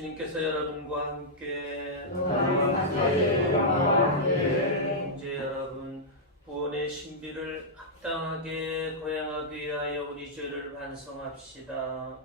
주님께서 여러분과 함께 형제 여러분, 구원의 신비를 합당하게 거행하기 위하여 우리 죄를 반성합시다.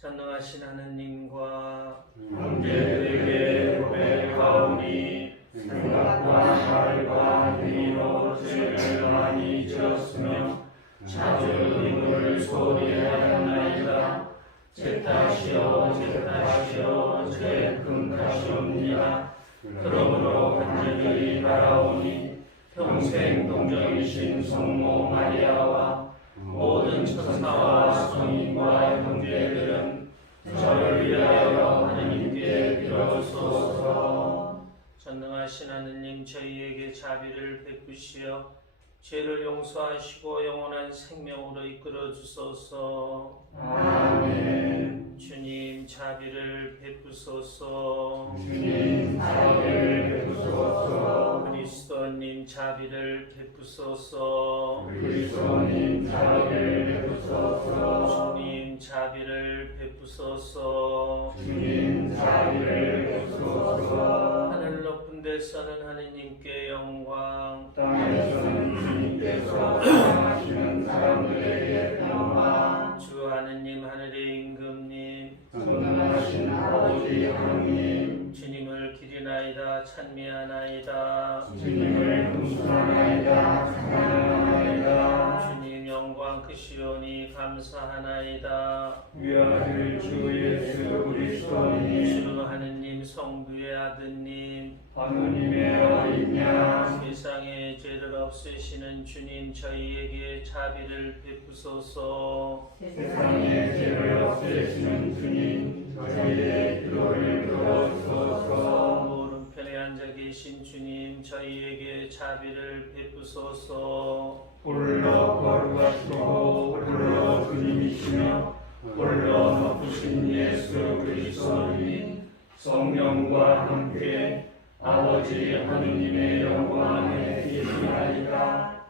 전능하신 하느님과 형제들에게 고백하오니 생각과 말과 행위로 죄를 많이 지었으며 자주 눈물을 소리하였나이다. 제 탓이요 제 탓이요 제 큰 탓이옵니다. 그러므로 간절히 바라오니 평생 동정이신 성모 마리아와 모든 천사와 성인과 형제들은 저를 위하여 하느님께 빌어주소서. 전능하신 하느님, 저희에게 자비를 베푸시어 죄를 용서하시고 영원한 생명으로 이끌어 주소서. 아멘. 주님, 자비를 베푸소서. 주님, 자비를 베푸소서. 그리스도님, 자비를 베푸소서. 그리스도님, 자비를 베푸소서. 주님, 자비를 베푸소서. 주님, 자비를 베푸소서. 하늘 높은 데서는 하느님께 영광, 땅에서는 주님께서 사랑하시는 사람들에게 평화. 주 하느님, 하늘의 임금님, 전능하신 아버지 하나님, 주님을 기리나이다 찬미하나이다. 주님을 공수하나이다 찬양하나이다. 주님, 영광 크시오니 감사하나이다. 위아들 주 예수 그리스도님, 주 하느님, 성부의 아드님, 하느님의 아이냐. 세상의 죄를 없애시는 주님, 저희에게 자비를 베푸소서. 세상의 죄를 없애시는 주님, 저희의 기도를 들어주소서. 오른편에 앉아 계신 주님, 저희에게 자비를 베푸소서. 홀로 거룩하시고 홀로 주님이시며 홀로 높으신 예수 그리스도님, 성령과 함께 아버지 하느님의 영광에 계시나이다.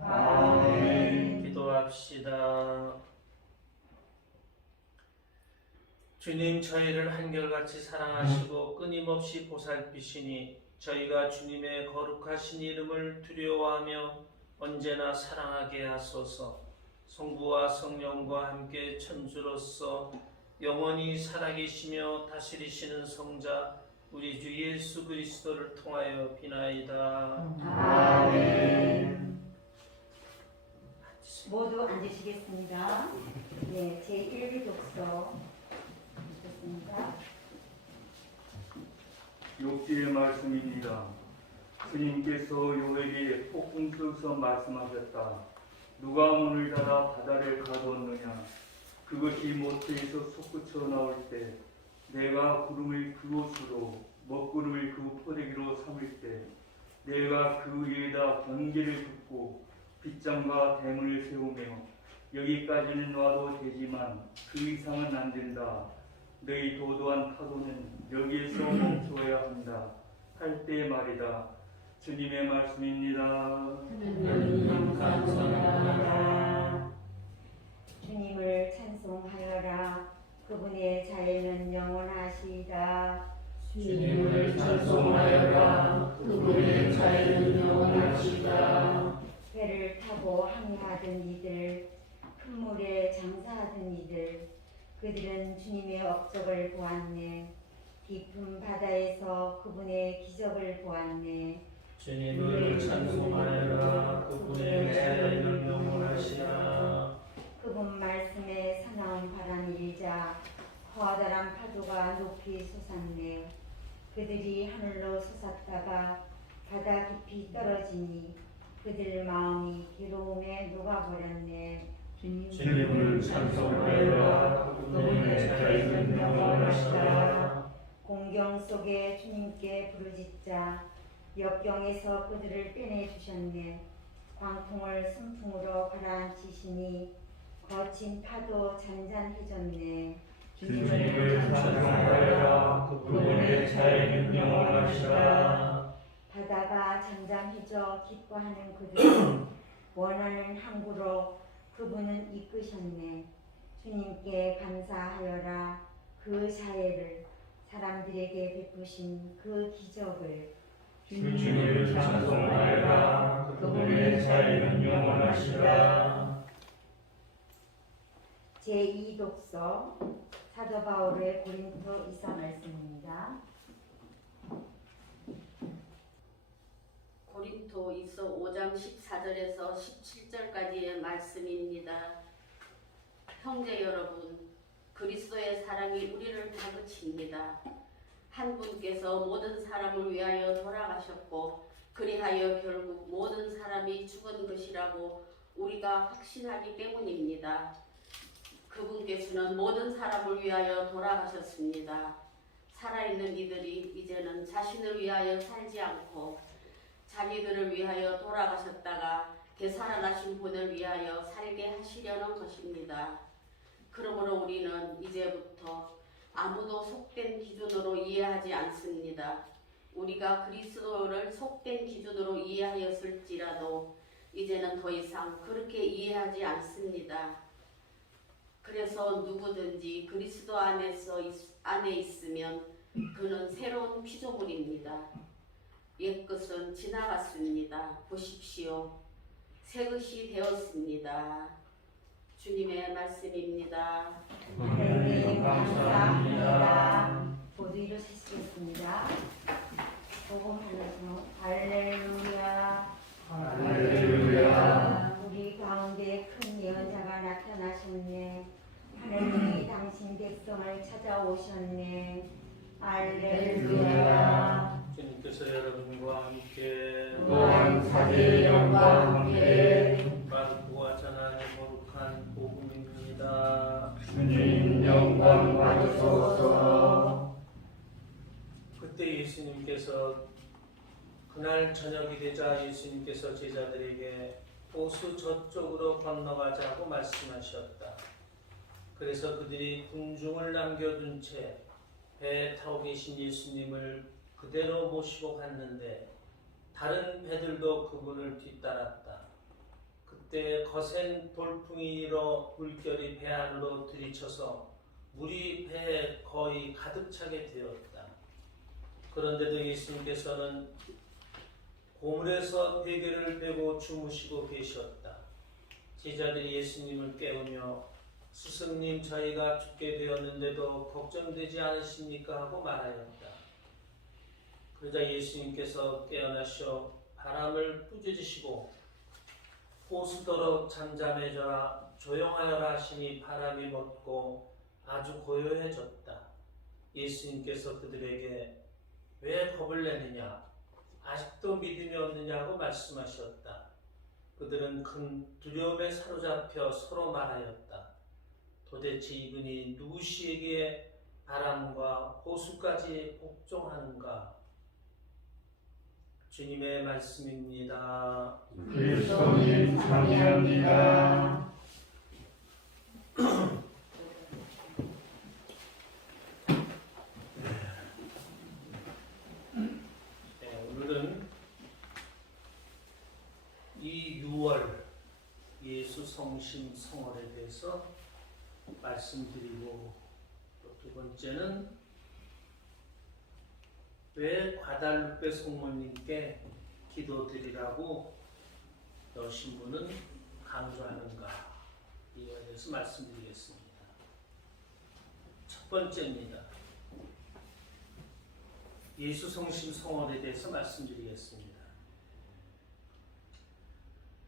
아멘. 기도합시다. 주님, 저희를 한결같이 사랑하시고 끊임없이 보살피시니 저희가 주님의 거룩하신 이름을 두려워하며 언제나 사랑하게 하소서. 성부와 성령과 함께 천주로서 영원히 살아계시며 다스리시는 성자 우리 주 예수 그리스도를 통하여 비나이다. 아멘. 모두 앉으시겠습니다. 네, 제1기 독서 읽겠습니다. 욥기의 말씀입니다. 주님께서 욥에게 폭풍수서 말씀하셨다. 누가 문을 닫아 바다를 가두었느냐? 그것이 모태에서 솟구쳐 나올 때 내가 구름을 그곳으로 먹구름을 그 포대기로 삼을 때 내가 그 위에다 번개를 붓고 빗장과 대문을 세우며 여기까지는 와도 되지만 그 이상은 안 된다. 너희 도도한 파도는 여기에서 멈춰야 한다. 할 때 말이다. 주님의 말씀입니다. 하나님 감사합니다. 주님을 찬송하여라. 그분의 자애는 영원하시다. 주님을 찬송하여라. 그분의 자애는 영원하시다. 배를 타고 항해하던 이들, 큰 물에 장사하던 이들, 그들은 주님의 업적을 보았네. 깊은 바다에서 그분의 기적을 보았네. 주님을 찬송하여라. 그분의 자애는 영원하시다. 그분 말씀에 사나운 바람이 일자 커다란 파도가 높이 솟았네. 그들이 하늘로 솟았다가 바다 깊이 떨어지니 그들 마음이 괴로움에 녹아버렸네. 주님을 찬송하여라. 그분의 자애는 영원하시다. 공경 속에 주님께 부르짖자 역경에서 그들을 빼내주셨네. 광풍을 순풍으로 가라앉히시니 거친 파도 잔잔해졌네. 주님을 찬송하여라. 그분의 자애는 영원하시다. 바다가 잠잠해져 기뻐하는 그들 원하는 항구로 그분은 이끄셨네. 주님께 감사하여라. 그 자애를 사람들에게 베푸신 그 기적을 주님을 찬송하여라. 그분의 자애는 영원하시라. 제2독서 사도 바울의 고린토 이서 말씀입니다. 고린토 이서 5장 14절에서 17절까지의 말씀입니다. 형제 여러분, 그리스도의 사랑이 우리를 다그칩니다. 한 분께서 모든 사람을 위하여 돌아가셨고 그리하여 결국 모든 사람이 죽은 것이라고 우리가 확신하기 때문입니다. 그분께서는 모든 사람을 위하여 돌아가셨습니다. 살아있는 이들이 이제는 자신을 위하여 살지 않고 자기들을 위하여 돌아가셨다가 되살아나신 분을 위하여 살게 하시려는 것입니다. 그러므로 우리는 이제부터 아무도 속된 기준으로 이해하지 않습니다. 우리가 그리스도를 속된 기준으로 이해하였을지라도 이제는 더 이상 그렇게 이해하지 않습니다. 그래서 누구든지 그리스도 안에 있으면 그는 새로운 피조물입니다. 옛것은 지나갔습니다. 보십시오. 새 것이 되었습니다. 주님의 말씀입니다. 하나님 감사합니다. 모두 일어서시겠습니다. 복음하면서 할렐루야. 할렐루야. 우리 가운데 큰 예언자가 나타나셨네. 하나님이 당신 백성을 찾아오셨네. 할렐루야. 주님께서 여러분과 함께 또한 사제의 영과 함께 마르코가 전하는 거룩한 복음입니다. 주님 영광 받으소서. 그때 예수님께서 그날 저녁이 되자 예수님께서 제자들에게 호수 저쪽으로 건너가자고 말씀하셨다. 그래서 그들이 군중을 남겨둔 채 배에 타고 계신 예수님을 그대로 모시고 갔는데 다른 배들도 그분을 뒤따랐다. 그때 거센 돌풍이 일어 물결이 배 안으로 들이쳐서 물이 배에 거의 가득 차게 되었다. 그런데도 예수님께서는 고물에서 베개를 베고 주무시고 계셨다. 제자들이 예수님을 깨우며 스승님, 저희가 죽게 되었는데도 걱정되지 않으십니까? 하고 말하였다. 그러자 예수님께서 깨어나셔 바람을 꾸짖으시고 호수더러 잠잠해져라 조용하여라 하시니 바람이 멎고 아주 고요해졌다. 예수님께서 그들에게 왜 겁을 내느냐? 아직도 믿음이 없느냐고 말씀하셨다. 그들은 큰 두려움에 사로잡혀 서로 말하였다. 도대체 이분이 누구시에게 바람과 호수까지 복종하는가? 주님의 말씀입니다. 그리스도님 참여합니다. 네, 오늘은 이 6월 예수 성심 성월에 대해서 말씀드리고 또 두 번째는 왜 과달루페 성모님께 기도드리라고 여신부는 강조하는가 이거에 대해서 말씀드리겠습니다. 첫 번째입니다. 예수 성심 성월에 대해서 말씀드리겠습니다.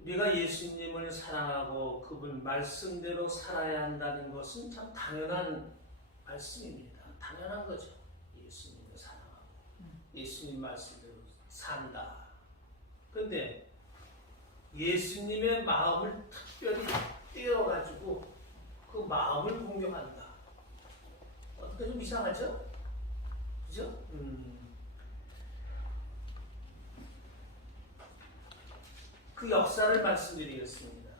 우리가 예수님을 사랑하고 그분 말씀대로 살아야 한다는 것은 참 당연한 말씀입니다. 당연한 거죠. 예수님을 사랑하고 예수님 말씀대로 산다. 그런데 예수님의 마음을 특별히 떼어가지고 그 마음을 공격한다. 어떻게 좀 이상하죠? 그죠? 그 역사를 말씀드리겠습니다.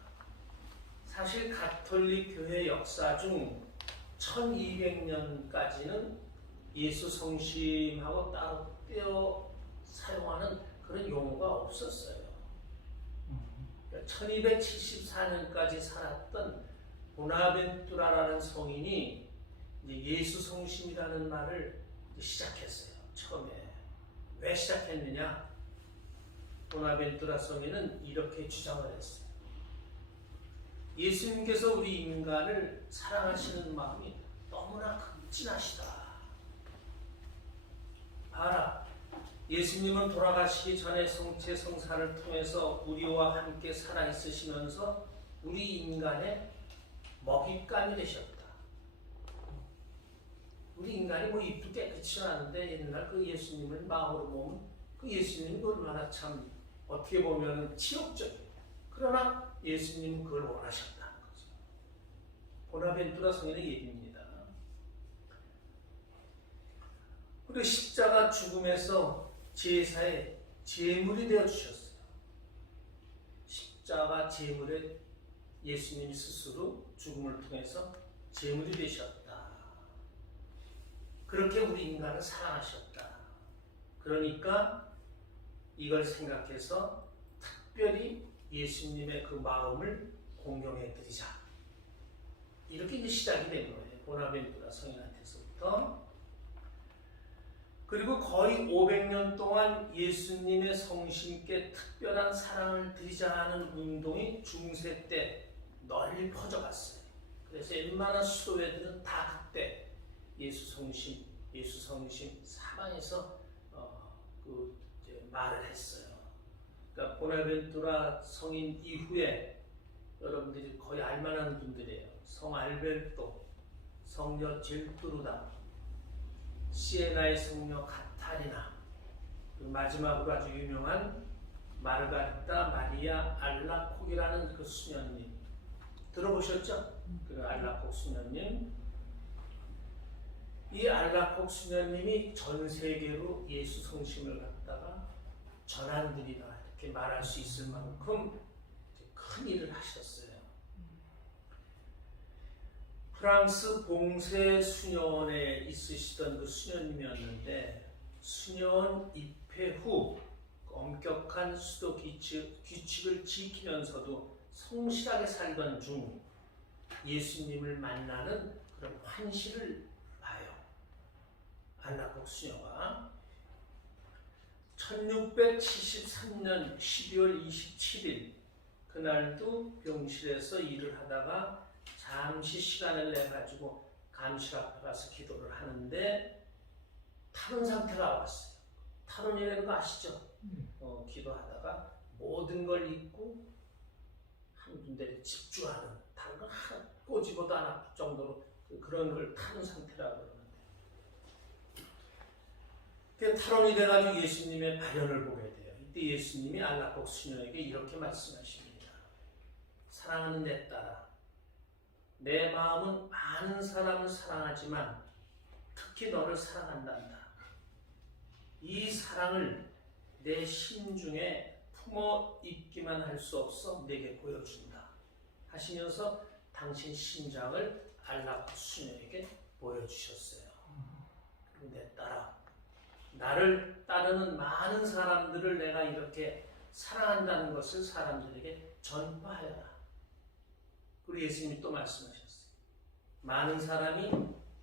사실 가톨릭 교회 역사 중 1200년까지는 예수 성심하고 따로 떼어 사용하는 그런 용어가 없었어요. 그러니까 1274년까지 살았던 보나벤투라라는 성인이 이제 예수 성심이라는 말을 시작했어요. 처음에. 왜 시작했느냐? 보나벤투라 성인은 이렇게 주장을 했어요. 예수님께서 우리 인간을 사랑하시는 마음이 너무나 극진하시다. 봐라. 예수님은 돌아가시기 전에 성체 성사를 통해서 우리와 함께 살아있으시면서 우리 인간의 먹잇감이 되셨다. 우리 인간이 뭐 입도 깨끗이는 않은데 옛날 그 예수님을 마음으로 보면 그 예수님이 얼마나 참 어떻게 보면 치욕적이에요. 그러나 예수님은 그걸 원하셨다는 거죠. 보나벤투라 성인의 얘기입니다. 그리고 십자가 죽음에서 제사의 제물이 되어 주셨어요. 십자가 제물에 예수님이 스스로 죽음을 통해서 제물이 되셨다. 그렇게 우리 인간을 사랑하셨다. 그러니까 이걸 생각해서 특별히 예수님의 그 마음을 공경해 드리자. 이렇게 이제 시작이 된 거예요. 보나벤투라 성인한테서부터. 그리고 거의 500년 동안 예수님의 성신께 특별한 사랑을 드리자 하는 운동이 중세 때 널리 퍼져갔어요. 그래서 웬만한 수도회들은 다 그때 예수 성심 사방에서 말을 했어요. 그러니까 보나벤투라 성인 이후에 여러분들이 거의 알만한 분들이에요. 성 알베르토, 성녀 젤트루다, 시에나의 성녀 카타리나, 그리고 마지막으로 아주 유명한 마르가리타 마리아 알라콕이라는 그 수녀님 들어보셨죠? 그 알라콕 수녀님. 이 알라콕 수녀님이 전 세계로 예수 성심을 갖다가 전한들이다 이렇게 말할 수 있을 만큼 큰 일을 하셨어요. 프랑스 봉쇄 수녀원에 있으시던 그 수녀님이었는데 수녀원 입회 후 엄격한 수도 규칙을 지키면서도 성실하게 살던 중 예수님을 만나는 그런 환시를 봐요. 알라콕 수녀가 1673년 12월 27일 그날도 병실에서 일을 하다가 잠시 시간을 내가지고 감실 앞에 가서 기도를 하는데 타는 상태가 왔어요. 타는이라는 거 아시죠? 기도하다가 모든 걸 잊고 한 군데에 집중하는, 다른 건 하나 꼬집어도 안 아플 정도로 그런 걸 타는 상태라고 그러는데, 그 탈원이 돼가지고 예수님의 발현을 보게 돼요. 이때 예수님이 알라콕 수녀에게 이렇게 말씀하십니다. 사랑하는 내 딸아, 내 마음은 많은 사람을 사랑하지만 특히 너를 사랑한단다. 이 사랑을 내 심중에 품어 있기만 할 수 없어 내게 보여준다 하시면서 당신 심장을 알라콕 수녀에게 보여주셨어요. 내 딸아, 나를 따르는 많은 사람들을 내가 이렇게 사랑한다는 것을 사람들에게 전파하여라. 그리고 예수님이 또 말씀하셨어요. 많은 사람이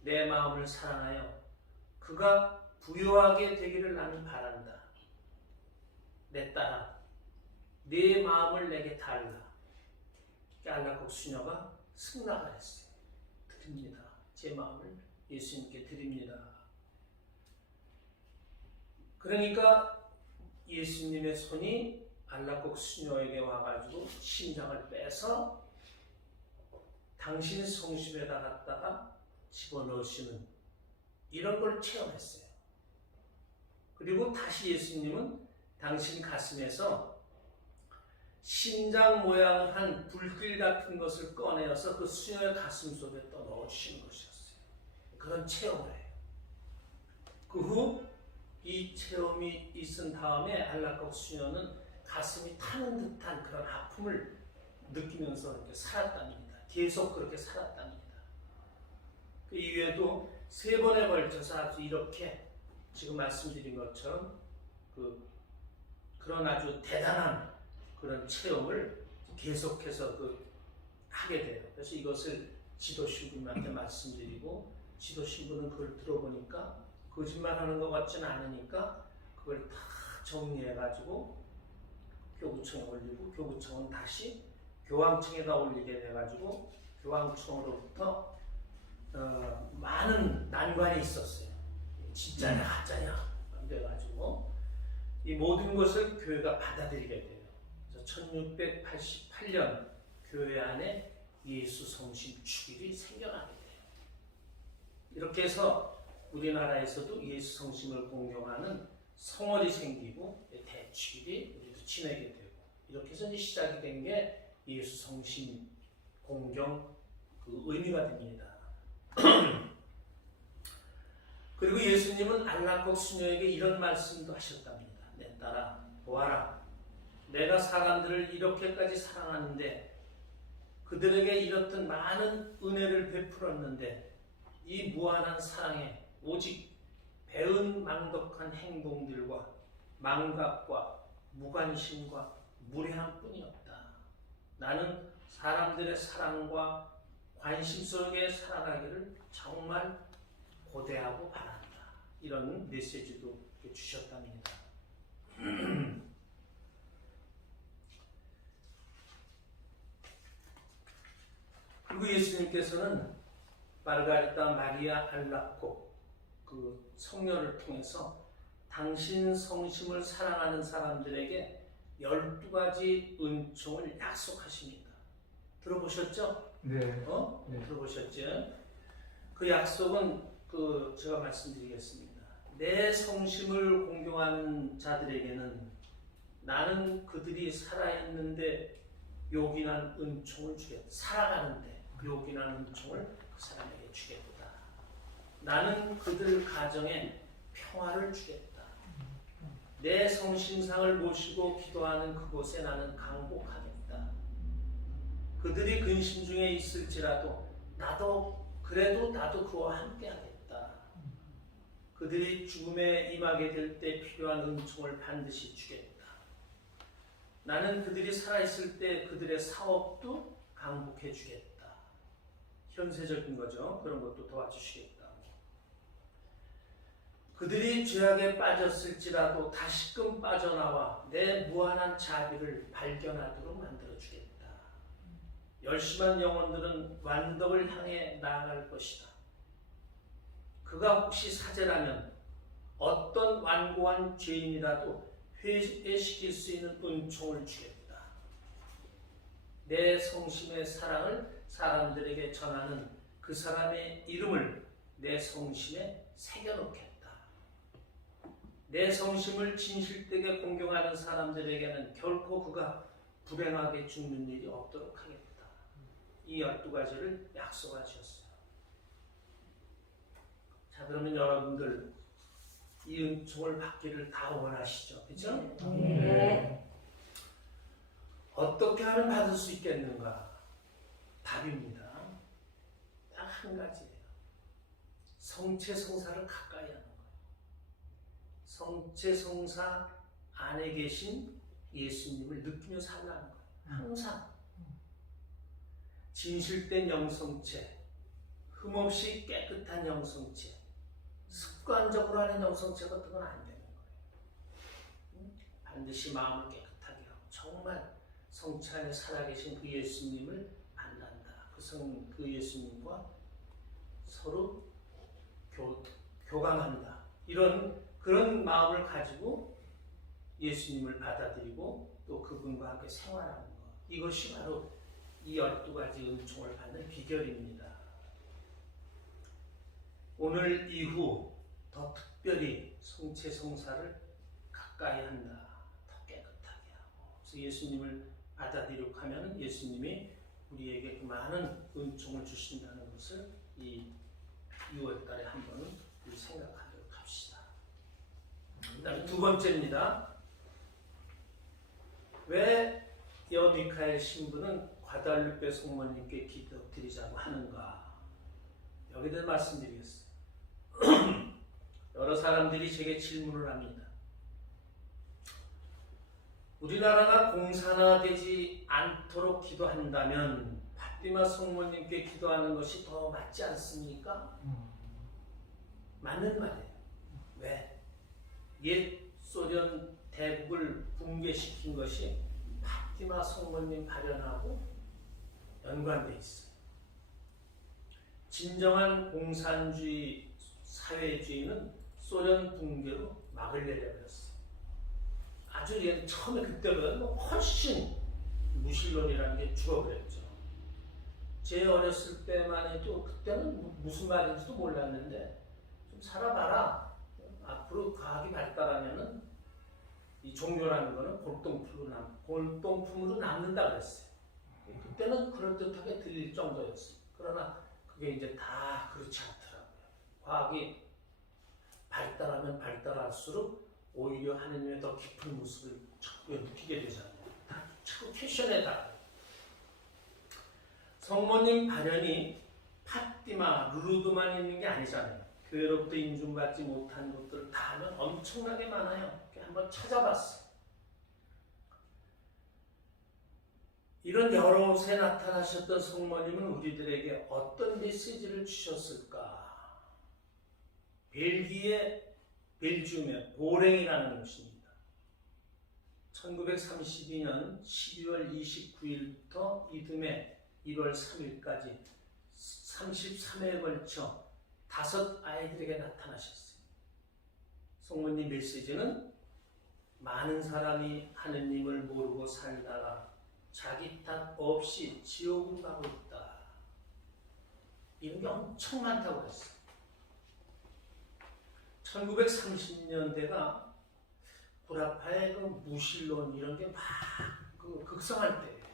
내 마음을 사랑하여 그가 부유하게 되기를 나는 바란다. 내 딸아, 네 마음을 내게 달라. 알라콕 수녀가 승낙을 했어요. 드립니다. 제 마음을 예수님께 드립니다. 그러니까 예수님의 손이 알라콕 수녀에게 와가지고 심장을 빼서 당신 성심에다 갖다가 집어넣으시는 이런 걸 체험했어요. 그리고 다시 예수님은 당신 가슴에서 심장 모양을 한 불길 같은 것을 꺼내어서 그 수녀의 가슴 속에 또 넣어주시는 것이었어요. 그런 체험을 해요. 그 후 이 체험이 있은 다음에 알라콕 수녀는 가슴이 타는 듯한 그런 아픔을 느끼면서 이렇게 살았답니다. 계속 그렇게 살았답니다. 그 이후에도 3번에 걸쳐서 아주 이렇게 지금 말씀드린 것처럼 그런 아주 대단한 그런 체험을 계속해서 하게 돼요. 그래서 이것을 지도신부님한테 말씀드리고 지도신부는 그걸 들어보니까 거짓말하는 것 같지는 않으니까 그걸 다 정리해가지고 교구청에 올리고 교구청은 다시 교황청에다 올리게 돼가지고 교황청으로부터 많은 난관이 있었어요. 진짜냐 가짜냐 그래가지고 이 모든 것을 교회가 받아들이게 돼요. 그래서 1688년 교회 안에 예수 성심 축일이 생겨나게 돼요. 이렇게 해서 우리나라에서도 예수 성심을 공경하는 성월이 생기고 대축일이 우리도 지내게 되고 이렇게 해서 이제 시작이 된 게 예수 성심 공경 의미가 됩니다. 그리고 예수님은 안락국 수녀에게 이런 말씀도 하셨답니다. 내 딸아 보아라, 내가 사람들을 이렇게까지 사랑하는데 그들에게 이렇듯 많은 은혜를 베풀었는데 이 무한한 사랑에 오직 배은망덕한 행동들과 망각과 무관심과 무례함 뿐이었다. 나는 사람들의 사랑과 관심 속에 살아가기를 정말 고대하고 바란다. 이런 메시지도 주셨답니다. 그리고 예수님께서는 마르가리타 마리아 알라코 그 성녀를 통해서 당신 성심을 사랑하는 사람들에게 12가지 은총을 약속하십니다. 들어보셨죠? 네. 네. 들어보셨죠? 그 약속은 제가 말씀드리겠습니다. 내 성심을 공경하는 자들에게는 나는 그들이 살아있는데 요긴한 은총을 주겠다. 살아가는데 요긴한 은총을 그 사람에게 주겠다. 나는 그들 가정에 평화를 주겠다. 내 성심상을 모시고 기도하는 그곳에 나는 강복하겠다. 그들이 근심 중에 있을지라도 그래도 나도 그와 함께 하겠다. 그들이 죽음에 임하게 될 때 필요한 은총을 반드시 주겠다. 나는 그들이 살아있을 때 그들의 사업도 강복해 주겠다. 현세적인 거죠. 그런 것도 도와주시겠다. 그들이 죄악에 빠졌을지라도 다시금 빠져나와 내 무한한 자비를 발견하도록 만들어주겠다. 열심한 영혼들은 완덕을 향해 나아갈 것이다. 그가 혹시 사제라면 어떤 완고한 죄인이라도 회개시킬 수 있는 은총을 주겠다. 내 성심의 사랑을 사람들에게 전하는 그 사람의 이름을 내 성심에 새겨놓겠다. 내 성심을 진실되게 공경하는 사람들에게는 결코 그가 불행하게 죽는 일이 없도록 하겠다. 이 12가지를 약속하셨어요. 자, 그러면 여러분들 이 은총을 받기를 다 원하시죠? 그렇죠? 네. 어떻게 하면 받을 수 있겠는가? 답입니다. 딱 한 가지예요. 성체성사를 가까이 하는 거예요. 성체성사 안에 계신 예수님을 느끼며 살라는 거예요. 항상 진실된 영성체, 흠없이 깨끗한 영성체, 습관적으로 하는 영성체 같은 건 안 되는 거예요. 반드시 마음을 깨끗하게 하고 정말 성체 안에 살아계신 그 예수님을 만난다. 그 예수님과 서로 교감한다. 그런 마음을 가지고 예수님을 받아들이고 또 그분과 함께 생활하는 것. 이것이 바로 이 12가지 은총을 받는 비결입니다. 오늘 이후 더 특별히 성체성사를 가까이 한다. 더 깨끗하게 하고. 그래서 예수님을 받아들이려고 하면 예수님이 우리에게 그 많은 은총을 주신다는 것을 이 6월달에 한 번은 우리 생각하도록 합시다. 그 다음에 두 번째입니다. 왜 여미카엘 신부는 과달루페 성모님께 기도드리자고 하는가? 여기에 대해서 말씀드리겠습니다. 여러 사람들이 제게 질문을 합니다. 우리나라가 공산화되지 않도록 기도한다면 파티마 성모님께 기도하는 것이 더 맞지 않습니까? 맞는 말이에요. 왜? 옛 소련 대국을 붕괴시킨 것이 파티마 성모님 발현하고 연관되어 있어요. 진정한 공산주의 사회주의는 소련 붕괴로 막을 내려버렸어요. 아주 처음에 그때보다 훨씬 무신론이라는 게 죽어버렸죠. 제 어렸을 때만 해도 그때는 무슨 말인지도 몰랐는데 좀 살아봐라. 앞으로 과학이 발달하면은 이 종교라는 거는 골동품으로 남는다 그랬어요. 그때는 그럴듯하게 들릴 정도였어요. 그러나 그게 이제 다 그렇지 않더라고요. 과학이 발달하면 발달할수록 오히려 하느님의 더 깊은 모습을 자꾸 느끼게 되잖아요. 자꾸 퀘션에다. 성모님 발현이 파티마, 루르드만 있는 게 아니잖아요. 교회로부터 인중받지 못한 것들을 다 하면 엄청나게 많아요. 한번 찾아봤어요. 이런 여러 곳에 나타나셨던 성모님은 우리들에게 어떤 메시지를 주셨을까? 벨기움의 보랭이라는 곳입니다. 1932년 12월 29일부터 이듬해 1월 3일까지 33회에 걸쳐 5 아이들에게 나타나셨어요. 성모님 메시지는 많은 사람이 하느님을 모르고 살다가 자기 탓 없이 지옥으로 가고 있다. 이런 게 엄청 많다고 했어요. 1930년대가 구라파의 그 무신론 이런 게 막 극성할 때예요.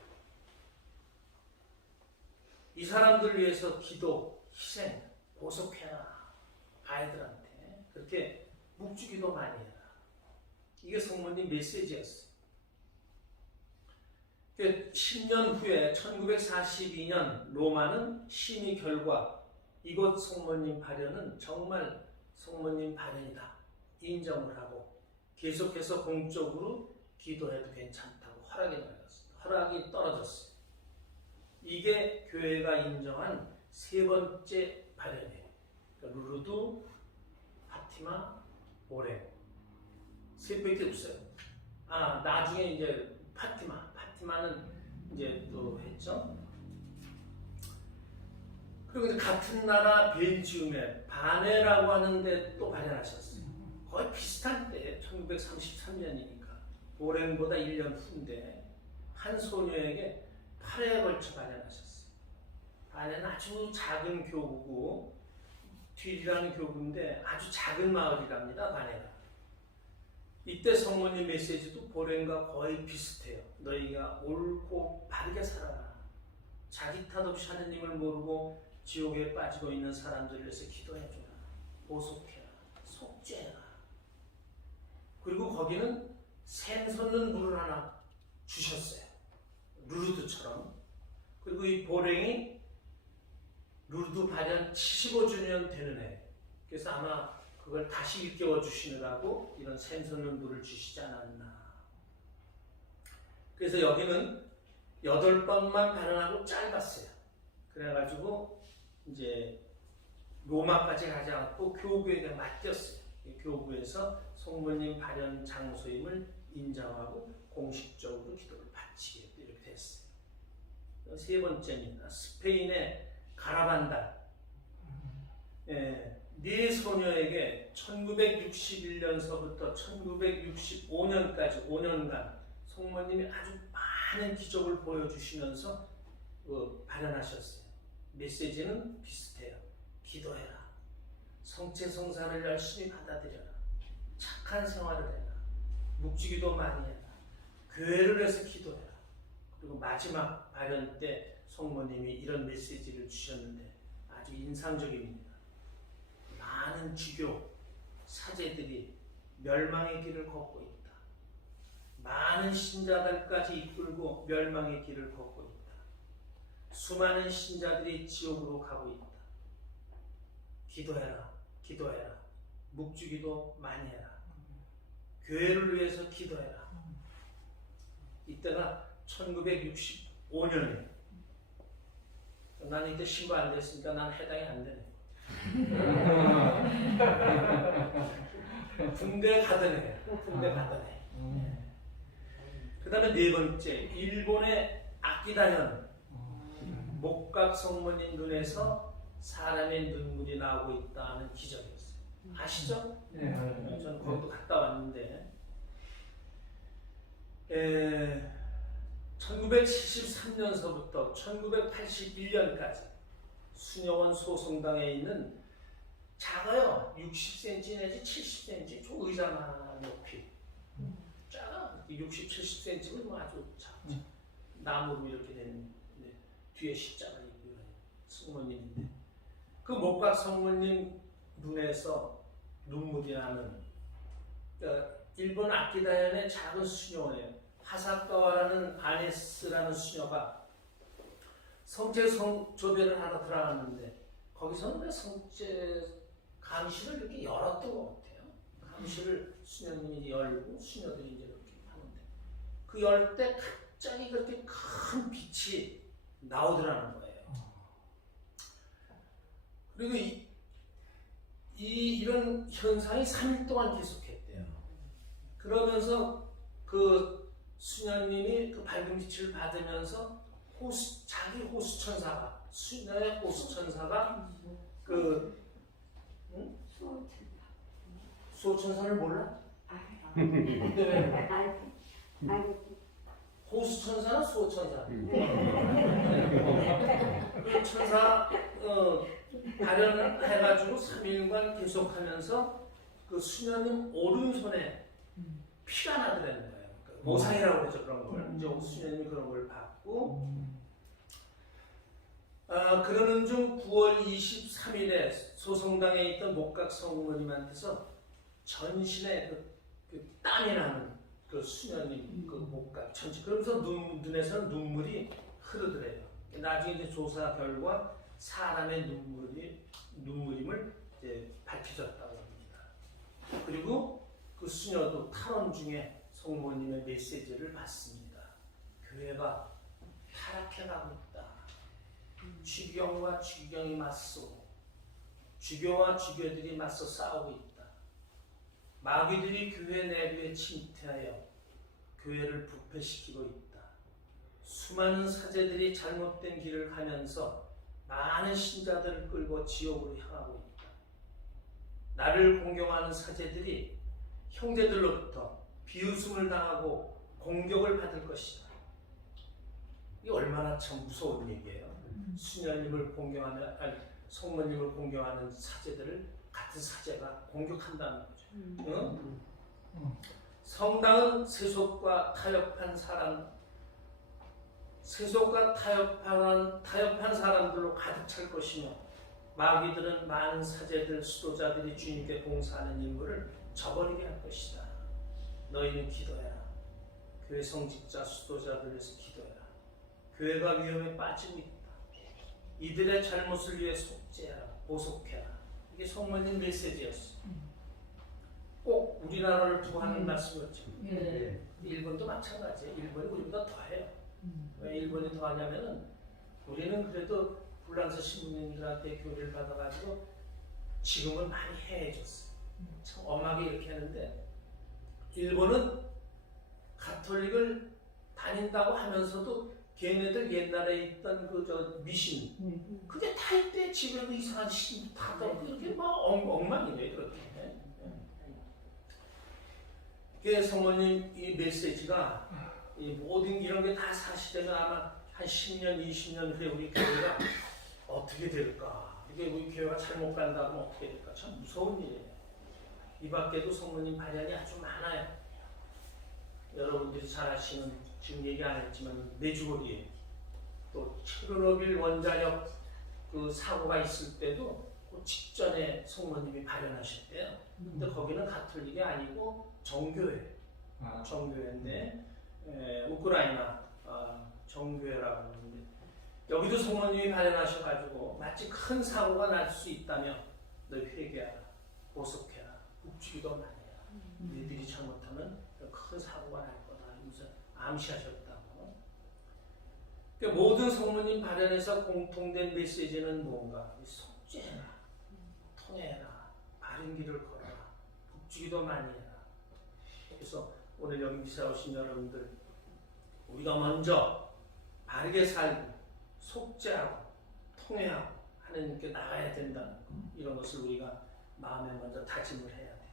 이 사람들을 위해서 기도, 희생, 보석해라. 아이들한테 그렇게 묵주기도 많이 해라. 이게 성모님 메시지였어요. 10년 후에 1942년 로마는 심의 결과 이곳 성모님 발현은 정말 성모님 발현이다 인정을 하고 계속해서 공적으로 기도해도 괜찮다고 허락이 떨어졌어요. 이게 교회가 인정한 3번째 발현이에요. 그러니까 루르드, 파티마, 보랭 3밖에 없어요. 나중에 이제 파티마는 이제 또 했죠. 그리고 이제 같은 나라 벨지움에 바네라고 하는데 또 발현하셨어요. 거의 비슷한 때 1933년이니까 보랭보다 1년 후인데 한 소녀에게 8회에 걸쳐 발현하셨어요. 바네는 아주 작은 교구고 뒷이라는 교구인데 아주 작은 마을이랍니다. 바네가. 이때 성모님 메시지도 보랭과 거의 비슷해요. 너희가 옳고 바르게 살아라. 자기 탓 없이 하느님을 모르고 지옥에 빠지고 있는 사람들을 위해서 기도해줘라. 보속해라. 속죄해라. 그리고 거기는 샘솟는 물을 하나 주셨어요. 루르드처럼. 그리고 이 보랭이 루르드 발현 75주년 되는 해. 그래서 아마 그걸 다시 일깨워 주시느라고 이런 샘솟는 물을 주시지 않았나. 그래서 여기는 8번만 발현하고 짧았어요. 그래가지고 이제 로마까지 가지 않고 교구에게 맡겼어요. 교구에서 성모님 발현 장소임을 인정하고 공식적으로 기도를 바치게 이렇게 됐어요. 3번째입니다. 스페인의 가라반달. 네 소녀에게 1961년서부터 1965년까지 5년간 성모님이 아주 많은 기적을 보여주시면서 발현하셨어요. 메시지는 비슷해요. 기도해라. 성체성사를 열심히 받아들여라. 착한 생활을 해라. 묵주기도 많이 해라. 교회를 위해서 기도해라. 그리고 마지막 발현 때 성모님이 이런 메시지를 주셨는데 아주 인상적입니다. 많은 주교, 사제들이 멸망의 길을 걷고 있다. 많은 신자들까지 이끌고 멸망의 길을 걷고 있다. 수많은 신자들이 지옥으로 가고 있다. 기도해라, 기도해라. 묵주기도 많이 해라. 교회를 위해서 기도해라. 이때가 1965년에. 나는 이때 신고 안 됐으니까 난 해당이 안 되네. 군대 가던 해. 군대 가던 해. 그 다음에 네 번째, 일본의 아키다현 목각 성모님 눈에서 사람의 눈물이 나오고 있다는 기적이었어요. 아시죠? 네. 저는 거기도 갔다 왔는데 1973년서부터 1981년까지 수녀원 소송당에 있는 작아요. 60cm 내지 70cm 좀 의자만 높이 작아. 60, 70cm면 뭐 아주 작죠. 나무로 이렇게 된 뒤에 십자가 있고 성모님인데 그 목각 성모님 눈에서 눈물이 나는 일본 아키다현의 작은 수녀원이에요. 하사카와라는 아네스라는 수녀가 성체 성조배를 하러 들어갔는데 거기서는 왜 성체 감시를 이렇게 열었던 것 같아요. 감시를 수녀님이 열고 수녀들이 이제 이렇게 하는데 그 열 때 갑자기 그렇게 큰 빛이 나오더라는 거예요. 그리고 이런 현상이 3일 동안 계속했대요. 그러면서 그 수녀님이 그 밝은 빛을 받으면서 자기 호수천사가 수녀의 호수천사가 그 수호천사를 몰라? 근데 왜? 호수천사나 수호천사? 그 천사 발현을 해가지고 3일간 계속하면서 그 수녀님 오른손에 피가 나더라는 거예요. 그 모상이라고 그러죠. 그런 걸. 이제 수녀님이 그런 걸 받고 그러는 중 9월 23일에 소송당에 있던 목각 성모님한테서 전신에 그 땀이 나는 그 수녀님 그 목각 전체 그러면서 눈에서는 눈물이 흐르더래요. 나중에 이제 조사 결과 사람의 눈물임을 이제 밝혀졌다고 합니다. 그리고 그 수녀도 탈원 중에 성모님의 메시지를 받습니다. 교회가 타락해가고 있다. 주경과 주경이 맞서고 주교와 주교들이 맞서 싸우고 있다. 마귀들이 교회 내부에 침투하여 교회를 부패시키고 있다. 수많은 사제들이 잘못된 길을 가면서 많은 신자들을 끌고 지옥으로 향하고 있다. 나를 공경하는 사제들이 형제들로부터 비웃음을 당하고 공격을 받을 것이다. 이게 얼마나 참 무서운 얘기예요. 수녀님을 공경하는 성모님을 공경하는 사제들을 같은 사제가 공격한다는 거죠. 응? 성당은 세속과 타협한 사람들로 가득 찰 것이며 마귀들은 많은 사제들, 수도자들이 주님께 봉사하는 인물을 저버리게 할 것이다. 너희는 기도해라. 교회 성직자, 수도자들 위해서 기도해라. 교회가 위험에 빠지고 있다. 이들의 잘못을 위해 속죄해라. 보속해라. 이게 성모님 메시지였어. 꼭 우리나라를 두고 하는 말씀이었죠. 일본도 마찬가지예요. 일본이 우리보다 더해요. 왜 일본이 더하냐면은 우리는 그래도 불란서 신부님들한테 교리를 받아가지고 지금은 많이 해해줬어요. 참 엄하게 이렇게 하는데 일본은 가톨릭을 다닌다고 하면서도 걔네들 옛날에 있던 그 미신 그게 다 이때 집에도 이상한 신 다더 그렇게 막 엉망이네 그렇게. 그 성모님 이 메시지가 이 모든 이런 게 다 사실은 아마 한 10년, 20년 후에 우리 교회가 어떻게 될까? 이게 우리 교회가 잘못 간다면 어떻게 될까? 참 무서운 일이에요. 이 밖에도 성모님 발현이 아주 많아요. 여러분들이 잘 아시는 지금 얘기 안 했지만 메주고리에 또 체르노빌 원자력 그 사고가 있을 때도 그 직전에 성모님이 발현하셨대요. 근데 거기는 가톨릭이 아니고 정교회인데 우크라이나 정교회라고 하는데 여기도 성모님이 발현하셔가지고 마치 큰 사고가 날 수 있다면 너 회개하라, 보석해라, 묵주기도 많이 해라. 너희들이 잘못하면 큰 사고가 날 거다. 이러면서 암시하셨다고. 그러니까 모든 성모님 발언에서 공통된 메시지는 뭔가? 속죄해라, 통해라, 바른 길을 걸어라, 북주기도 많이 해라. 그래서 오늘 여기 미사 오신 여러분들, 우리가 먼저 바르게 살고 속죄하고 통회하고 하나님께 나가야 된다는 것, 이런 것을 우리가 마음에 먼저 다짐을 해야 돼요.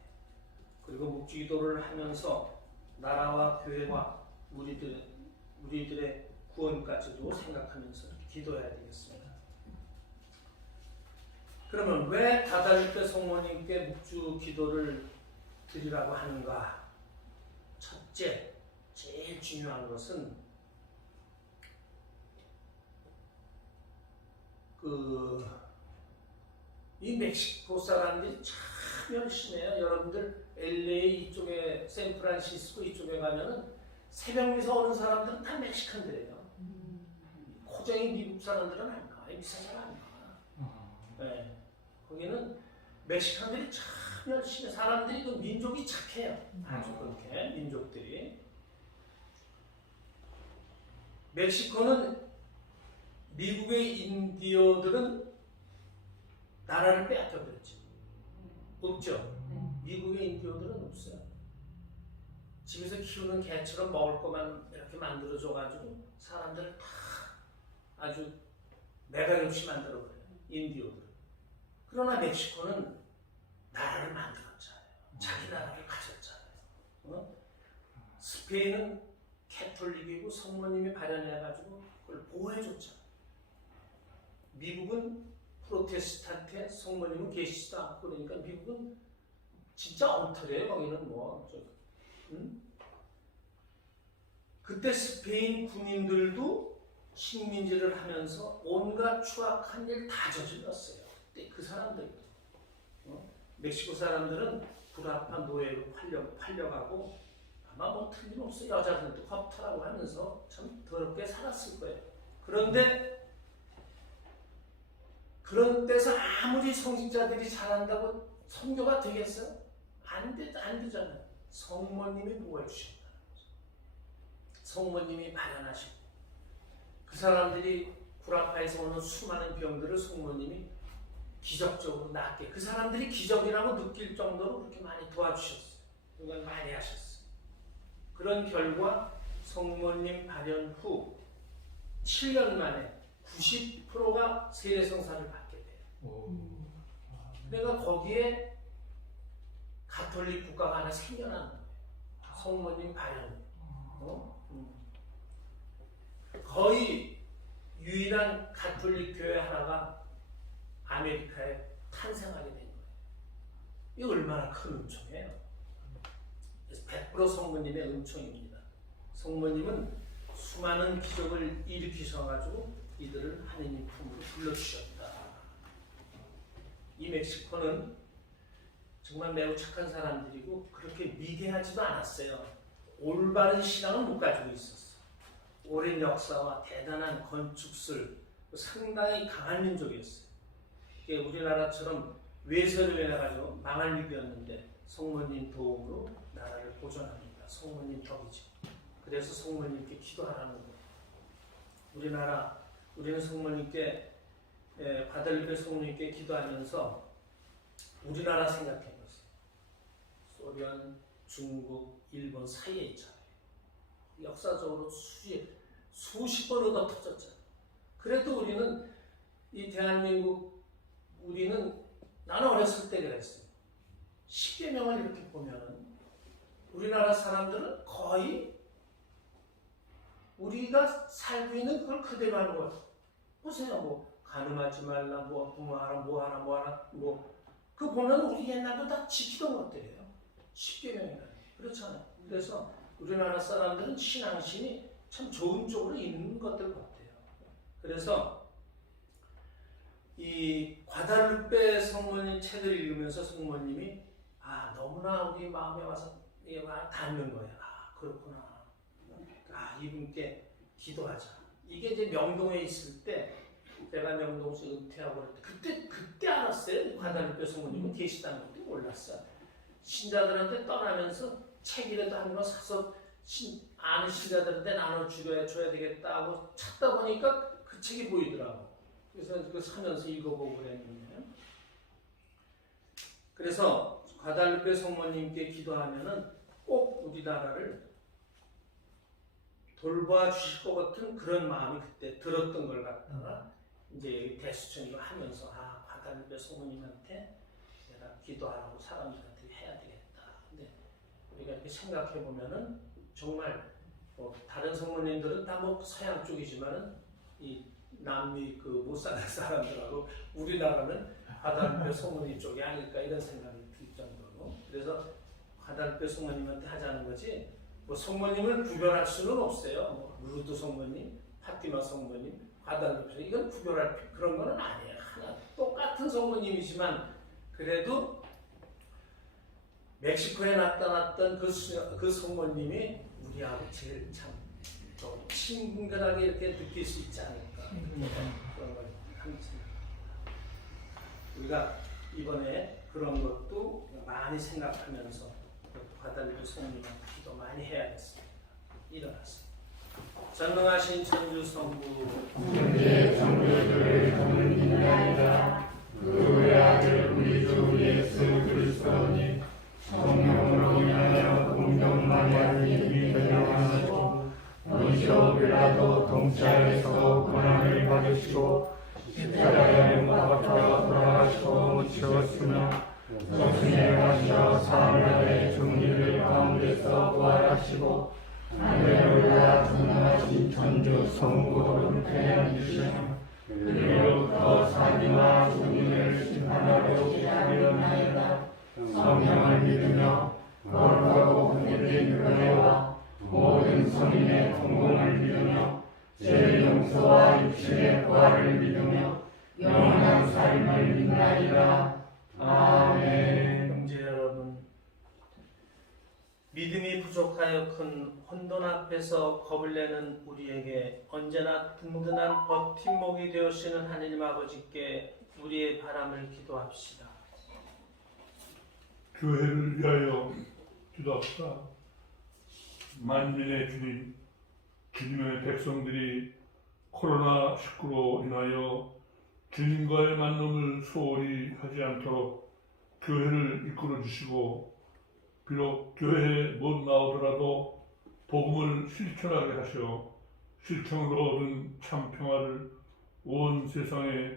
그리고 묵주기도를 하면서 나라와 교회와 우리들의 구원까지도 생각하면서 기도해야 되겠습니다. 그러면 왜 가달리페 성모님께 묵주 기도를 드리라고 하는가? 첫째, 제일 중요한 것은 이 멕시코 사람들이 참 열심해요. 여러분들 LA 이쪽에 샌프란시스코 이쪽에 가면은 새벽 미사 오는 사람들은 다 멕시칸들이에요. 고정이 미국 사람들은 안 가. 미사 잘 안 가. 네. 거기는 멕시칸들이 참 열심히, 사람들이 그 민족이 착해요. 아주 그렇게 민족들이. 멕시코는 미국의 인디어들은 나라를 빼앗겨버렸죠. 없죠. 미국의 인디어들은 없어요. 집에서 키우는 개처럼 먹을 것만 이렇게 만들어줘가지고 사람들을 다 아주 내가 없이 만들어버려요. 인디어들. 그러나 멕시코는 나라를 만들었잖아요. 자기 나라를 가졌잖아요. 스페인은 캐톨릭이고 성모님이 발현해가지고 그걸 보호해줬잖아요. 미국은 프로테스탄트의 성모님은 계시지도 않고, 그러니까 미국은 진짜 엉터리예요. 거기는 뭐 그때 스페인 군인들도 식민지를 하면서 온갖 추악한 일 다 저질렀어요. 그때 그 사람들, 멕시코 사람들은 불합한 노예로 팔려가고 아마 뭐 틀림없어 여자들도 허탈하고 하면서 참 더럽게 살았을 거예요. 그런데 그런 데서 아무리 성직자들이 잘한다고 선교가 되겠어요? 안 되잖아요. 성모님이 보호해주신다는 거죠. 성모님이 발현하시고 그 사람들이 구라파에서 오는 수많은 병들을 성모님이 기적적으로 낫게, 그 사람들이 기적이라고 느낄 정도로 그렇게 많이 도와주셨어요. 그걸 많이 하셨어요. 그런 결과 성모님 발현 후 7년 만에 90%가 세례성사를 받게 돼요. 그러니까 거기에 가톨릭 국가가 하나 생겨나는 거예요. 성모님 발현. 거의 유일한 가톨릭 교회 하나가 아메리카에 탄생하게 된 거예요. 이게 얼마나 큰 은총이에요. 그래서 100% 성모님의 은총입니다. 성모님은 수많은 기적을 일으키셔가지고 이들을 하느님 품으로 불러주셨다. 이 멕시코는 정말 매우 착한 사람들이고 그렇게 위대하지도 않았어요. 올바른 신앙을 못 가지고 있었어. 오랜 역사와 대단한 건축술, 상당히 강한 민족이었어요. 이게 우리나라처럼 외세로 인해가지고 망할 일이었는데 성모님 도움으로 나라를 보존합니다. 성모님 덕이죠. 그래서 성모님께 기도하라는 거예요. 우리는 성모님께, 가달리페 성모님께 기도하면서 우리나라 생각해보세요. 소련, 중국, 일본 사이에 있잖아요. 역사적으로 수십 번을 더 터졌잖아요. 그래도 우리는 이 대한민국, 나는 어렸을 때 그랬어요. 10계명을 이렇게 보면은 우리나라 사람들은 거의 우리가 살고 있는 그걸 그대로 하는 거예요. 보세요. 뭐 간음하지 말라, 뭐 뭐하라, 그 보면 우리 옛날도 다 지키던 것들이에요. 10계명이라는 게. 그렇잖아요. 그래서 우리나라 사람들은 신앙심이 참 좋은 쪽으로 있는 것들 같아요. 그래서 이 과달루페 성모님 책을 읽으면서 성모님이 너무나 우리 마음에 와서 닿는 거예요. 그렇구나. 이분께 기도하자. 이게 이제 명동에 있을 때, 제가 명동에서 은퇴하고 그때 알았어요. 과달루페 성모님은 계시다는 것도 몰랐어요. 신자들한테 떠나면서 책이라도 한 권 사서 아는 신자들한테 나눠줘야 되겠다 하고 찾다 보니까 그 책이 보이더라고. 그래서 그 사면서 읽어보고 그랬는데, 그래서 과달루페 성모님께 기도하면은 꼭 우리나라를 돌봐주실 것 같은 그런 마음이 그때 들었던 걸 갖다가 이제 대수천이가 하면서 과달루페 성모님한테 내가 기도하라고 사람들한테 해야 되겠다. 근데 우리가 이렇게 생각해 보면은 정말 다른 성모님들은 다 뭐 서양 쪽이지만은 이 남미 그 못 사는 사람들하고 우리나라는 과달루페 성모님 쪽이 아닐까 이런 생각이 들 정도로, 그래서 과달루페 성모님한테 하자는 거지 뭐 성모님을 구별할 수는 없어요. 뭐 루드 성모님, 파티마 성모님, 과달루페 이건 구별할 그런 거는 아니에요. 하나 똑같은 성모님이지만 그래도 멕시코에 나타났던 그 성모님이 우리하고 제일 참 친근하게 이렇게 느낄 수 있지 않을까 그런 걸 합니다. 우리가 이번에 그런 것도 많이 생각하면서 과달루페 성모님한테 기도 많이 해야겠습니다. 일어났습니다. 전능하신 천주 성부 우리의 정죄를 정죄하리라. 그의 아들 우리 주 예수 그리스도님 성령으로 인하여 공정 마리아님이 변명하시고 본시오 빌라도 통치하에서 고난을 받으시고 십자가에 못 박혀 돌아가시고 묻히셨으며 저승에 가셔 사흘날에 중리를 가운데서 부활하시고 할렐루야 전능하신 천주 성부를 태양이시며 그리로부터 사기와 죽음을 심판하러 오시리나이다. 성령을 믿으며 거룩하고 분별된 교회와 모든 성인의 통공을 믿으며 죄의 용서와 육신의 부활을 믿으며 영원한 삶을 믿나이다. 아멘. 형제 여러분, 믿음이 부족하여 큰 혼돈 앞에서 겁을 내는 우리에게 언제나 든든한 버팀목이 되시는 하느님 아버지께 우리의 바람을 기도합시다. 교회를 위하여 기도합시다. 만민의 주님, 주님의 백성들이 코로나19로 인하여 주님과의 만남을 소홀히 하지 않도록 교회를 이끌어 주시고, 비록 교회에 못 나오더라도 복음을 실천하게 하셔 실천으로 얻은 참 평화를 온 세상에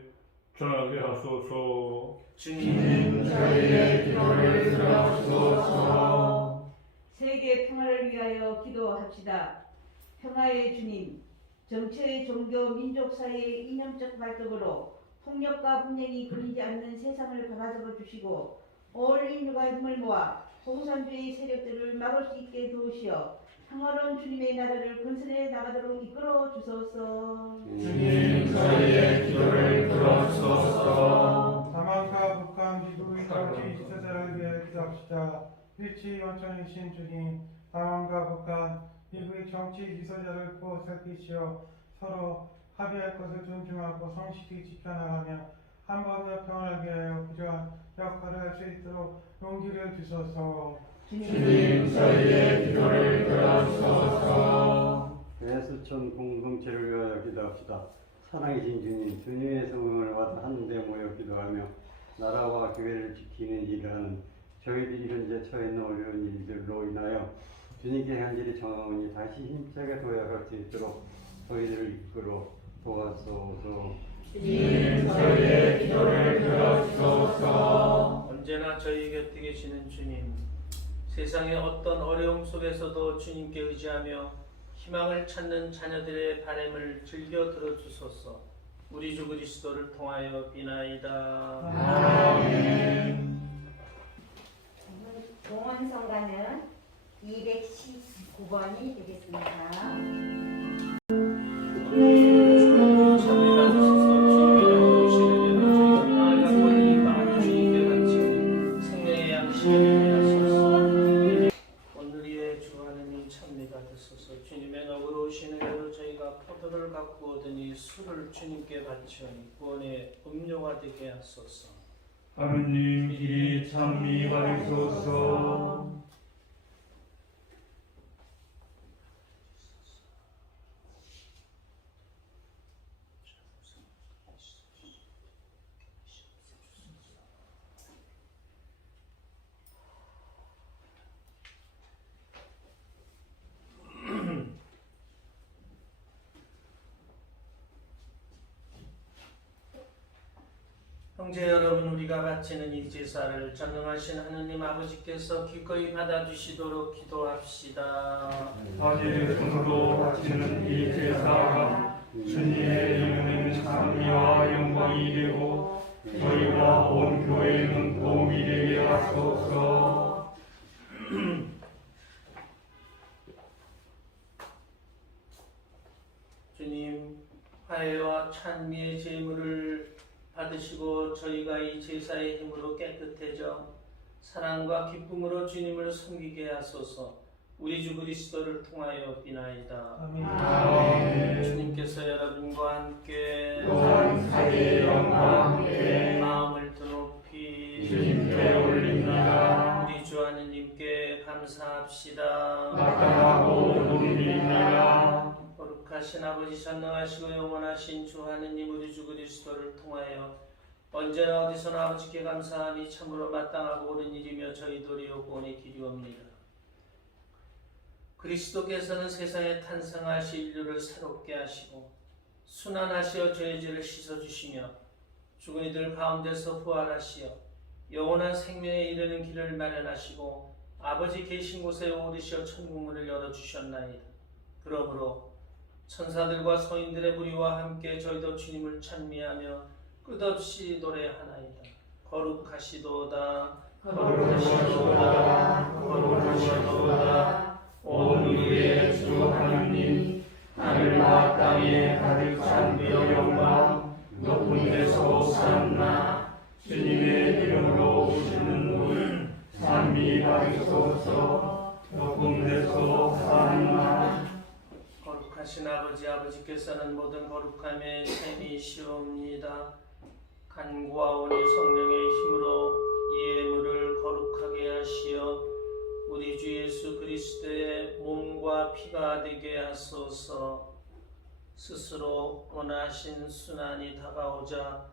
전하게 하소서. 주님, 저희의 기도를 들어주소서. 세계 평화를 위하여 기도합시다. 평화의 주님, 정치의 종교, 민족 사이의 이념적 발톱으로 폭력과 분쟁이 끊이지 않는 세상을 바라잡아 주시고 올 인류가 힘을 모아 공산주의 세력들을 막을 수 있게 도우시어 평화로운 주님의 나라를 건설해 나가도록 이끌어 주소서. 주님, 저희의 기도를 들어주소서. 남한과 북한, 미국의 정치 지도자를 위해 기도합시다. 일치 원천이신 주님, 남한과 북한, 미국의 정치 지도자를 보살피시어 서로 합의할 것을 존중하고 성실히 지켜나가며 한 번의 평화를 위하여 필요한 역할을 할 수 있도록 용기를 주소서. 주님, 저희의 기도를 들어주소서. 대수천 공동체를 위하여 기도합시다. 사랑이신 주님, 주님의 성령을 받아 한데 모여 기도하며 나라와 교회를 지키는 일을 하는 저희들이 현재 처해 있는 어려운 일들로 인하여 주님께 간절히 청하오니 다시 힘차게 도약할 수 있도록 저희들을 이끌어 도와주소서. 주님, 저희의 기도를 들어주소서. 언제나 저희 곁에 계시는 주님, 세상의 어떤 어려움 속에서도 주님께 의지하며 희망을 찾는 자녀들의 바람을 즐겨 들어주소서. 우리 주 그리스도를 통하여 비나이다. 아멘. 동원성가는 219번이 되겠습니다. 찬미 받으소서. 주님의 오시는 저희가 평안을 갖고 이 마음을 주님께 바치니 생명의 양식을 하소서. 오늘의 주 하느님 찬미 받으소서. 주님의 너그러 오시는 대로 저희가 포도를 갖고 오더니 술을 주님께 바치오니 구원의 음료가 되게 하소서. 하느님 길이 찬미 받으소서. 형제 여러분, 우리가 바치는 이 제사를 전능하신 하느님 아버지께서 기꺼이 받아주시도록 기도합시다. 아들 손으로 바치는 이 제사가 주님의 이름은 찬미와 영광이 되고 저희와 온 교회는 도움이 되게 하소서. 주님, 화해와 찬미의 제물을 받으시고 저희가 이 제사의 힘으로 깨끗해져 사랑과 기쁨으로 주님을 섬기게 하소서. 우리 주 그리스도를 통하여 비나이다. 아멘. 주님께서 여러분과 함께 또한 사제의 영과 함께 마음을 드높이 주님께 올립니다. 우리 주 하느님께 감사합시다. 마땅하고 높이니라. 거룩하신 아버지, 전능하시고 영원하신 주 하느님, 우리 주 그리스도를 통하여 언제나 어디서나 아버지께 감사함이 참으로 마땅하고 옳은 일이며 저희 도리요 구원의 길이옵니다. 그리스도께서는 세상에 탄생하시 인류를 새롭게 하시고 순환하시어 죄의 죄를 씻어주시며 죽은 이들 가운데서 부활하시어 영원한 생명에 이르는 길을 마련하시고 아버지 계신 곳에 오르시어 천국문을 열어주셨나이다. 그러므로 천사들과 성인들의 무리와 함께 저희도 주님을 찬미하며 끝없이 노래하나이다. 거룩하시도다, 거룩하시도다, 거룩하시도다. 온 우리의 주 하나님, 하늘과 땅에 가득 찬 그 영광, 높은 데서 오산나. 주님의 이름으로 오시는 분 찬미 받으소서. 높은 데서 오산나. 거룩하신 아버지, 아버지께서는 모든 거룩함의 셈이시옵니다. 간구와 오니 성령의 힘으로 이 예물을 거룩하게 하시어 우리 주 예수 그리스도의 몸과 피가 되게 하소서. 스스로 원하신 순환이 다가오자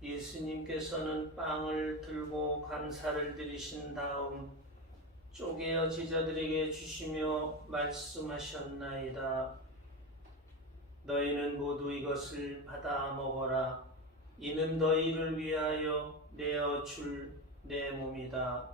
예수님께서는 빵을 들고 감사를 드리신 다음 쪼개어 제자들에게 주시며 말씀하셨나이다. 너희는 모두 이것을 받아 먹어라. 이는 너희를 위하여 내어 줄 내 몸이다.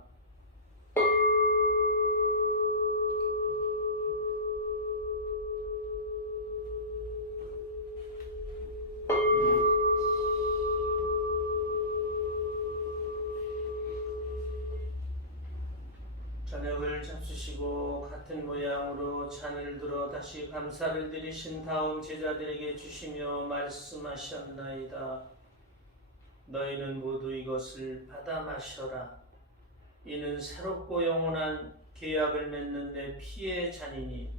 저녁을 잡수시고 같은 모양으로 잔을 들어 다시 감사를 드리신 다음 제자들에게 주시며 말씀하셨나이다. 너희는 모두 이것을 받아 마셔라. 이는 새롭고 영원한 계약을 맺는 내 피의 잔이니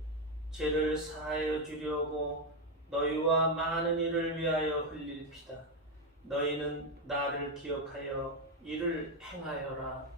죄를 사하여 주려고 너희와 많은 이를 위하여 흘릴 피다. 너희는 나를 기억하여 이를 행하여라.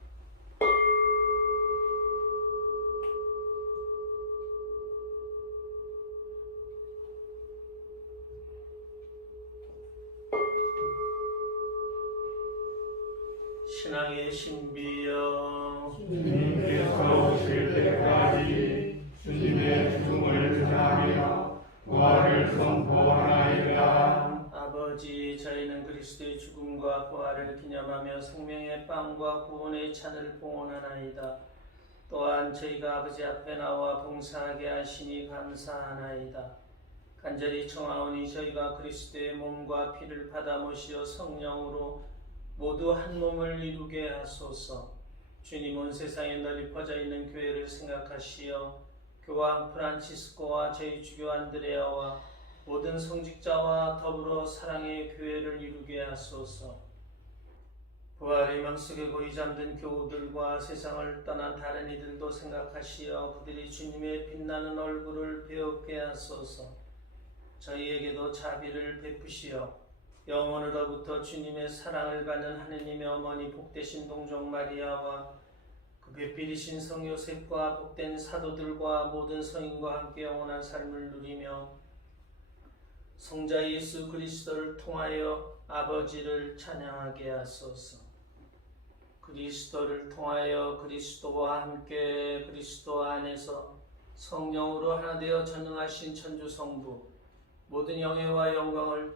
신앙의 신비여, 주님께서 오실 때까지 주님의 죽음을 전하며 부활을 선포하나이다. 아버지, 저희는 그리스도의 죽음과 부활을 기념하며 생명의 빵과 구원의 잔을 봉헌하나이다. 또한 저희가 아버지 앞에 나와 봉사하게 하시니 감사하나이다. 간절히 청하오니 저희가 그리스도의 몸과 피를 받아 모시어 성령으로 모두 한 몸을 이루게 하소서. 주님, 온 세상에 널리 퍼져 있는 교회를 생각하시어 교황 프란치스코와 저희 주교 안드레아와 모든 성직자와 더불어 사랑의 교회를 이루게 하소서. 부활의 망 속에 고이 잠든 교우들과 세상을 떠난 다른 이들도 생각하시어 그들이 주님의 빛나는 얼굴을 배우게 하소서. 저희에게도 자비를 베푸시어 영원으로부터 주님의 사랑을 받는 하느님의 어머니 복되신 동정 마리아와 그 배필이신 성 요셉과 복된 사도들과 모든 성인과 함께 영원한 삶을 누리며 성자 예수 그리스도를 통하여 아버지를 찬양하게 하소서. 그리스도를 통하여 그리스도와 함께 그리스도 안에서 성령으로 하나 되어 전능하신 천주 성부 모든 영예와 영광을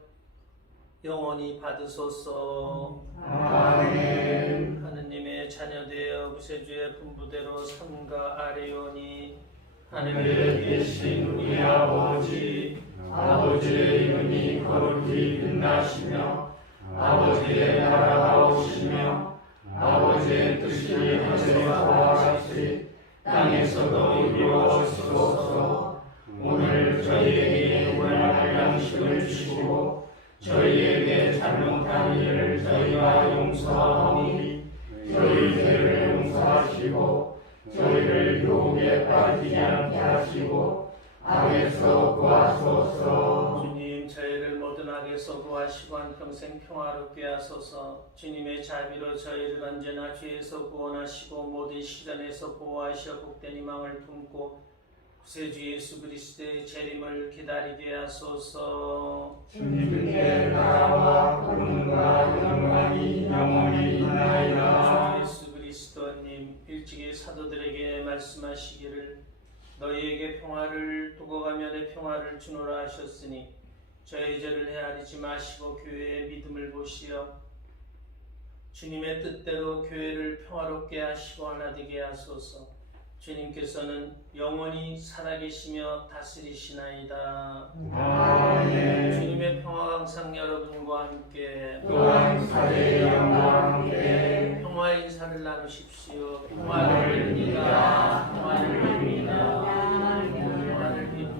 영원히 받으소서. 아멘. 하느님의 자녀되어 구세주의 분부대로 삼가 아뢰오니 하늘에 계신 우리 아버지, 아버지의 이름이 거룩히 빛나시며 아버지의 나라가 오시며 아버지의 뜻이 하늘에서와 같이 땅에서도 이루어지소서. 오늘 저희에게 일용할 양식을 주시고 저희에게 잘못한 일을 저희가 용서하오니 저희 죄를 용서하시고 저희를 유혹에 빠지지 않게 하시고 악에서 구하소서. 주님, 저희를 모든 악에서 구하시고 한평생 평화롭게 하소서. 주님의 자비로 저희를 언제나 죄에서 구원하시고 모든 시련에서 보호하시어 복된 희망을 품고 구세주 예수 그리스도의 재림을 기다리게 하소서. 주님께 나라와 권능과 영광이 영원히 있나이다. 주 예수 그리스도님, 일찍이 사도들에게 말씀하시기를 너희에게 평화를 두고 가며 내 평화를 주노라 하셨으니 저희 죄를 헤아리지 마시고 교회의 믿음을 보시어 주님의 뜻대로 교회를 평화롭게 하시고 하나 되게 하소서. 주님께서는 영원히 살아계시며 다스리시나이다. 아멘. 주님의 평화가 항상 여러분과 함께 또한 사제의 영과 함께 평화의 인사를 나누십시오. 평화를 빕니다. 평화를 빕니다. 평화를 빕니다.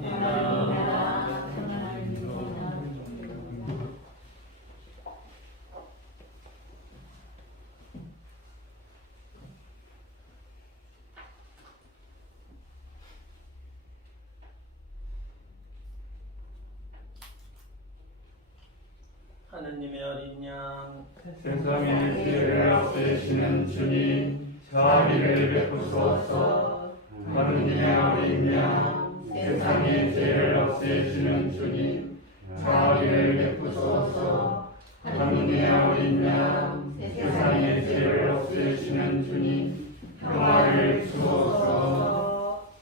하느님의 어린 양, 세상의 죄를 없애시는 주님, 자비를 베푸소서. 하느님의 어린 양, 세상의 죄를 없애시는 주님, 자비를 베푸소서. 하느님의 어린 양, 세상의 죄를 없애시는 주님, 평화를 주소서.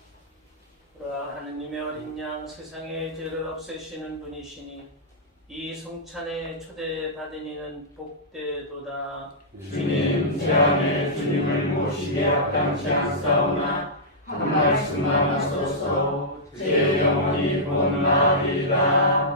보라, 하느님의 어린 양, 세상의 죄를 없애시는 분이시니 이 성찬에 초대받은 이는 복되도다. 주님, 제 안에 주님을 모시게 합당치 않사오나 한 말씀만 하소서. 제 영혼이 본나리이다.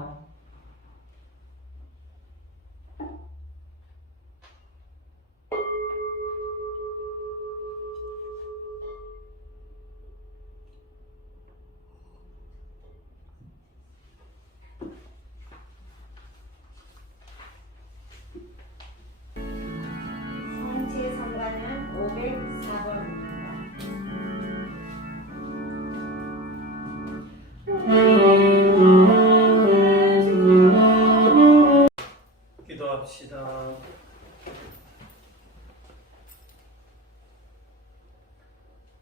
성체 성가는 504번입니다. 기도합시다.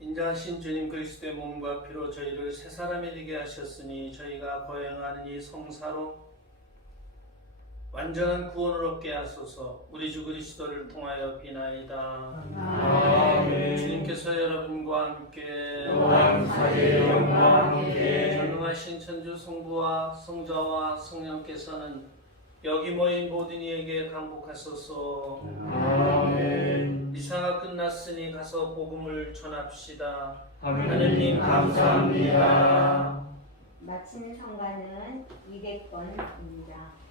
인자하신 주님 그리스도의 몸과 피로 저희를 새 사람이 되게 하셨으니 저희가 거행하는 이 성사로 완전한 구원을 얻게 하소서. 우리 주 그리스도를 통하여 비나이다. 아멘. 주님께서 여러분과 함께 또한 사제의 영과 함께 전능하신 천주 성부와 성자와 성령께서는 여기 모인 모든 이에게 강복하소서. 아멘. 미사가 끝났으니 가서 복음을 전합시다. 하느님 감사합니다. 마친 성가는 200번입니다.